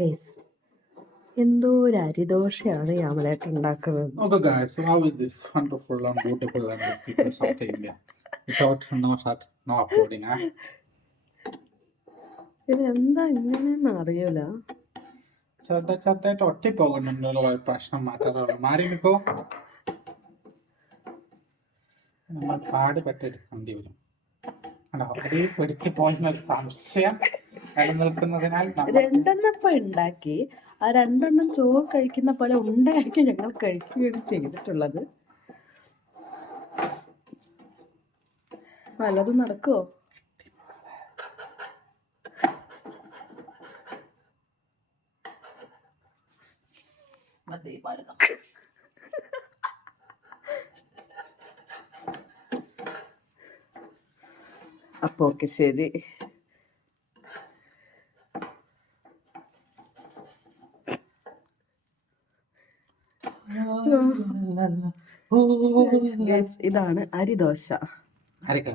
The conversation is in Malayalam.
കേസ് എന്തോ ഒരു അരിദോഷയാണ് ഈ അമലേട്ട് ഉണ്ടാക്കുന്നത്. Okay, guys, so how is this wonderful and beautiful and the people South India? Without no shot, no uploading, huh? ഇത് എന്താ ഇങ്ങനെയെന്ന് അറിയൂല. ഒട്ടിപ്പോകുന്നുണ്ടല്ലോ ഒരു പ്രശ്നം മാറ്റാറുള്ളൂ മാറി നിൽക്കോ നമ്മൾ പാടുപെട്ടെടുക്കേണ്ടി വരും ഒരു പിടിച്ചു പോകുന്ന ഒരു സംശയം. നിലനിൽക്കുന്നതിനാൽ നമ്മൾ രണ്ടെണ്ണം ഉണ്ടാക്കി ആ രണ്ടെണ്ണം ചോറ് കഴിക്കുന്ന പോലെ ഉണ്ടാക്കി ഞങ്ങൾ കഴിക്കുകയാണ് ചെയ്തിട്ടുള്ളത്. വല്ലതും നടക്കുമോ വന്ദേ ഓക്കെ ശരി. ഇതാണ് അരിദോശ. ആരൊക്കെ